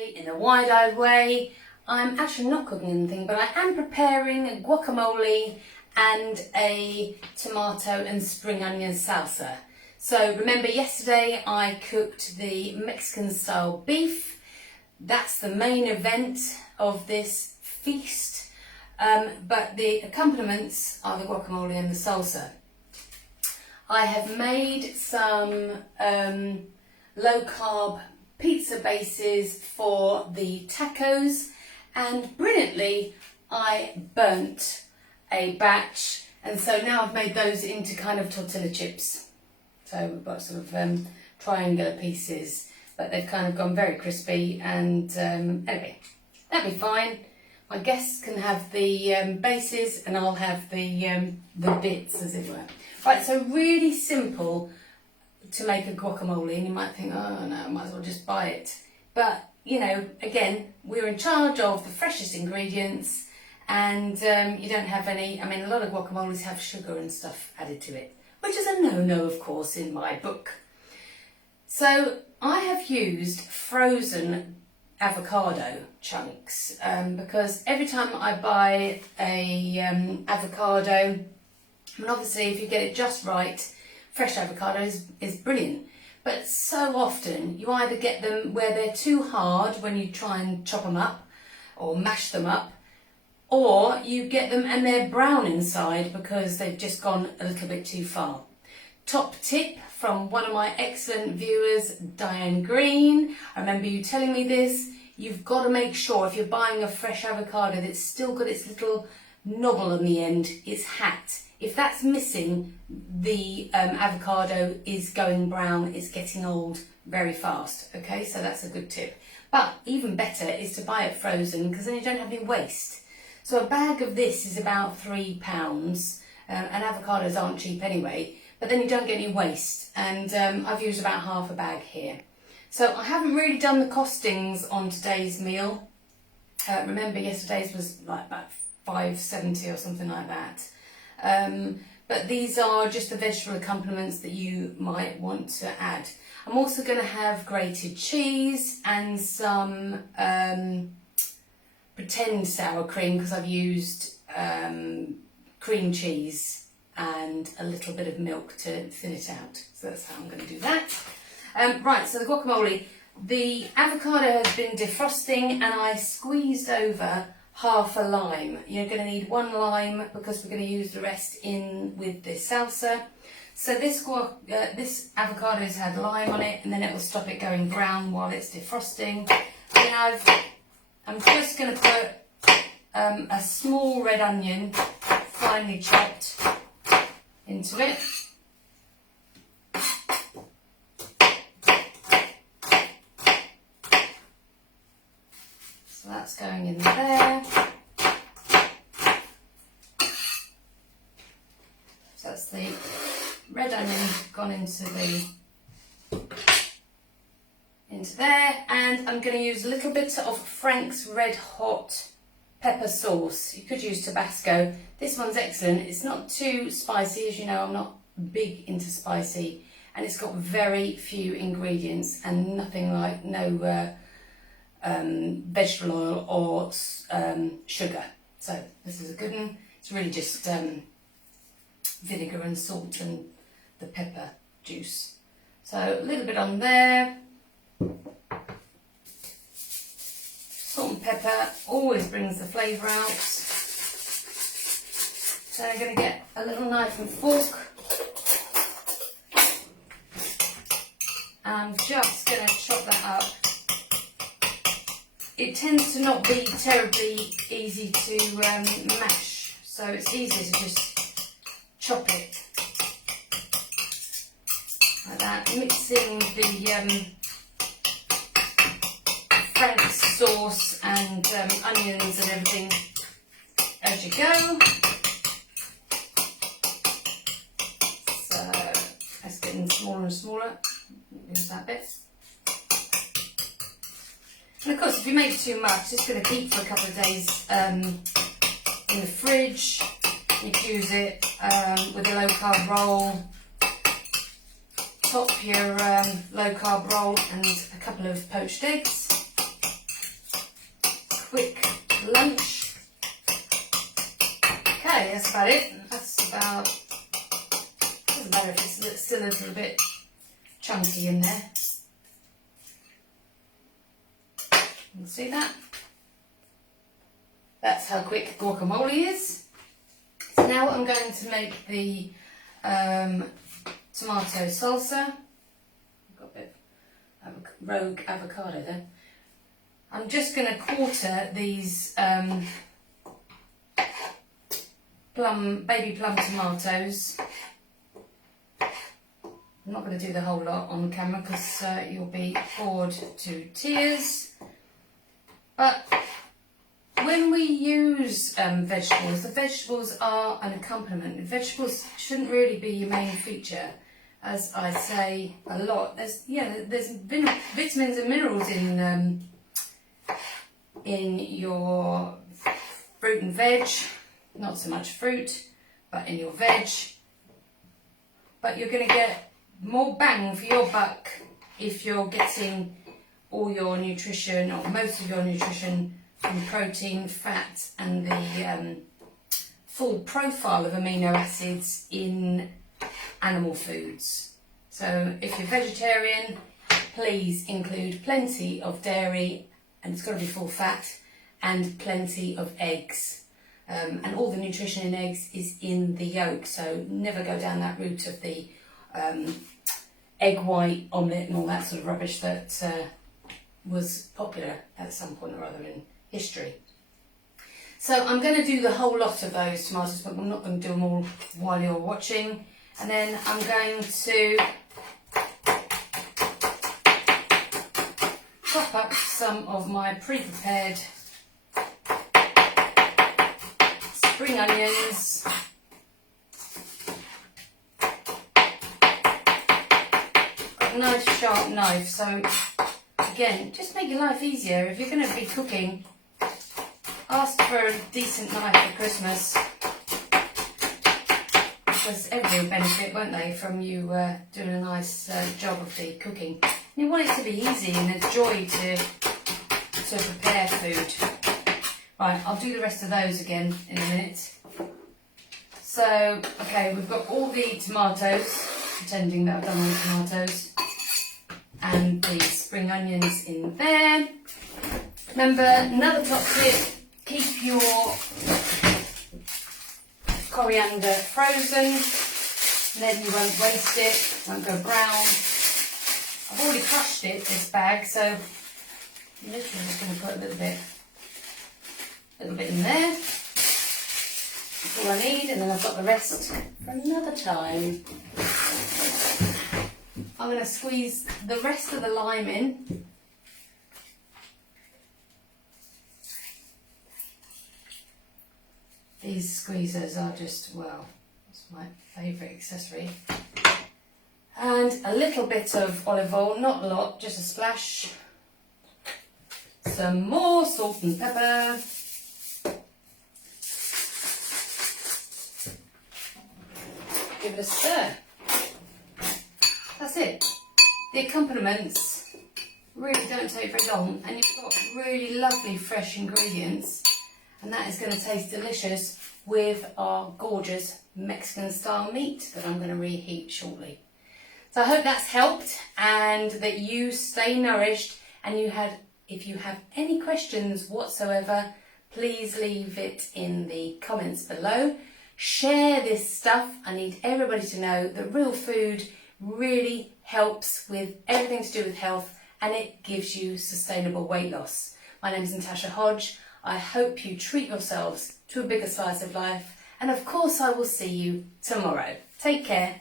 Today, in a wide-eyed way, I'm actually not cooking anything, but I am preparing guacamole and a tomato and spring onion salsa. So remember yesterday I cooked the Mexican style beef. That's the main event of this feast, but the accompaniments are the guacamole and the salsa. I have made some low-carb pizza bases for the tacos, and brilliantly I burnt a batch, and so now I've made those into kind of tortilla chips. So we've got sort of triangular pieces, but they've kind of gone very crispy, and anyway, that'll be fine. My guests can have the bases and I'll have the bits, as it were. Right, so really simple to make a guacamole, and you might think, oh no, I might as well just buy it. But, you know, again, we're in charge of the freshest ingredients, and you don't have any, I mean, a lot of guacamoles have sugar and stuff added to it, which is a no-no, of course, in my book. So I have used frozen avocado chunks because every time I buy a avocado, and obviously if you get it just right, fresh avocado is brilliant, but so often you either get them where they're too hard when you try and chop them up or mash them up, or you get them and they're brown inside because they've just gone a little bit too far. Top tip from one of my excellent viewers, Diane Green. I remember you telling me this. You've got to make sure if you're buying a fresh avocado that's still got its little knobble on the end, its hat. If that's missing, the avocado is going brown, it's getting old very fast, okay? So that's a good tip. But even better is to buy it frozen, because then you don't have any waste. So a bag of this is about £3, and avocados aren't cheap anyway, but then you don't get any waste. And I've used about half a bag here. So I haven't really done the costings on today's meal. Remember yesterday's was like about $5.70 or something like that. But these are just the vegetable accompaniments that you might want to add. I'm also going to have grated cheese and some pretend sour cream, because I've used cream cheese and a little bit of milk to thin it out. So that's how I'm going to do that. Right, so the guacamole, the avocado has been defrosting and I squeezed over half a lime. You're going to need one lime because we're going to use the rest in with the salsa. So this avocado has had lime on it, and then it will stop it going brown while it's defrosting. Then I'm just going to put a small red onion, finely chopped, into it. So that's going in there. So that's the red onion gone into there, and I'm going to use a little bit of Frank's Red Hot pepper sauce. You could use Tabasco. This one's excellent. It's not too spicy, as you know. I'm not big into spicy, and it's got very few ingredients and nothing like vegetable oil or sugar. So this is a good one. It's really just vinegar and salt and the pepper juice. So a little bit on there. Salt and pepper always brings the flavour out. So I'm going to get a little knife and fork, and I'm just going to chop that up. It tends to not be terribly easy to mash, so it's easier to just chop it like that, mixing the Frank's sauce and onions and everything as you go. So it's getting smaller and smaller. Use that bit. And of course, if you make too much, it's going to keep for a couple of days in the fridge. You can use it with a low carb roll. Top your low carb roll and a couple of poached eggs. lunch. Okay, that's about it. Doesn't matter if it's still a little bit chunky in there. You can see that. That's how quick guacamole is. So now I'm going to make the tomato salsa. I've got a bit of rogue avocado there. I'm just going to quarter these baby plum tomatoes. I'm not going to do the whole lot on camera because you'll be bored to tears. But when we use vegetables, the vegetables are an accompaniment. The vegetables shouldn't really be your main feature. As I say a lot, there's vitamins and minerals in your fruit and veg. Not so much fruit, but in your veg. But you're going to get more bang for your buck if you're getting all your nutrition, or most of your nutrition, from protein, fat and the full profile of amino acids in animal foods. So if you're vegetarian, please include plenty of dairy, and it's got to be full fat, and plenty of eggs. And all the nutrition in eggs is in the yolk, so never go down that route of the egg white omelette and all that sort of rubbish that was popular at some point or other in history. So I'm going to do the whole lot of those tomatoes, but I'm not going to do them all while you're watching. And then I'm going to chop up some of my pre-prepared spring onions. Got a nice sharp knife, so again, just make your life easier. If you're going to be cooking, ask for a decent knife for Christmas, because everybody will benefit, won't they, from you doing a nice job of the cooking. You want it to be easy and a joy to prepare food. Right, I'll do the rest of those again in a minute. So, okay, we've got all the tomatoes, pretending that I've done all the tomatoes, and the spring onions in there. Remember, another top tip, keep your coriander frozen, then you won't waste it, won't go brown. I've already crushed it, this bag, so I'm literally just going to put a little bit in there. That's all I need, and then I've got the rest for another time. I'm going to squeeze the rest of the lime in. These squeezers are just, well, it's my favourite accessory. And a little bit of olive oil, not a lot, just a splash. Some more salt and pepper. Give it a stir. That's it. The accompaniments really don't take very long, and you've got really lovely fresh ingredients, and that is going to taste delicious with our gorgeous Mexican style meat that I'm going to reheat shortly. So I hope that's helped and that you stay nourished, and if you have any questions whatsoever, please leave it in the comments below. Share this stuff. I need everybody to know that real food really helps with everything to do with health, and it gives you sustainable weight loss. My name is Natasha Hodge. I hope you treat yourselves to a bigger slice of life, and of course I will see you tomorrow. Take care.